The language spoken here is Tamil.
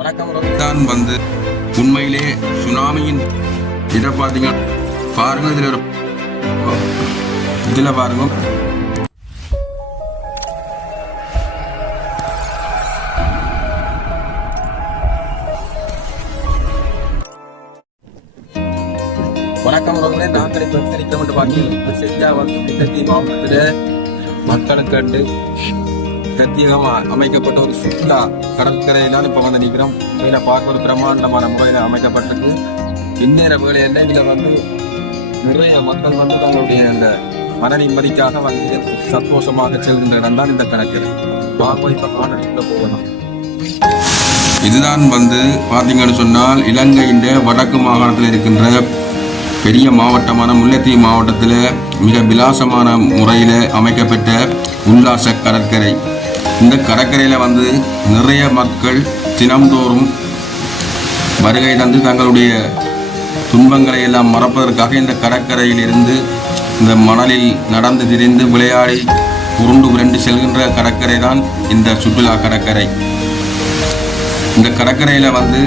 வணக்கம். தான் வந்து உண்மையிலே சுனாமியின் இதை பார்த்தீங்க பாருங்க. இதில் பாருங்க வணக்கம் உறவுகளே. நாங்கள் இப்போ எத்தனை பார்த்தீங்கன்னா செஞ்சா வந்து தெற்கத்தி மாவட்டத்தில் மக்களுக்கு கண்டு பிரத்யேகமாக அமைக்கப்பட்ட ஒரு சுற்றுலா கடற்கரையினால் இப்போ வந்து நிற்கிறோம். இதில் பார்க்க ஒரு பிரம்மாண்டமான முறையில் அமைக்கப்பட்டிருக்கு. இந்நேர வேலையில் இதில் வந்து நிறைய மக்கள் வந்து தங்களுடைய அந்த மன நிம்மதிக்காக வந்து சந்தோஷமாக செல்கின்ற இடம் தான் இந்த கடற்கரை. பார்ப்போம் இப்போ காணொலிக்குள்ள போகலாம். இதுதான் வந்து பார்த்தீங்கன்னு சொன்னால் இலங்கையின் வடக்கு மாகாணத்தில் இருக்கின்ற பெரிய மாவட்டமான முல்லைத்தீவு மாவட்டத்தில் மிக விலாசமான முறையில் அமைக்கப்பட்ட உல்லாச கடற்கரை. இந்த கடற்கரையில் வந்து நிறைய மக்கள் தினம்தோறும் வருகை தந்து தங்களுடைய துன்பங்களை எல்லாம் மறப்பதற்காக இந்த கடற்கரையில் இருந்து இந்த மணலில் நடந்து திரிந்து விளையாடி உருண்டு உருண்டு செல்கின்ற கடற்கரை தான் இந்த சுற்றுலா கடற்கரை. இந்த கடற்கரையில் வந்து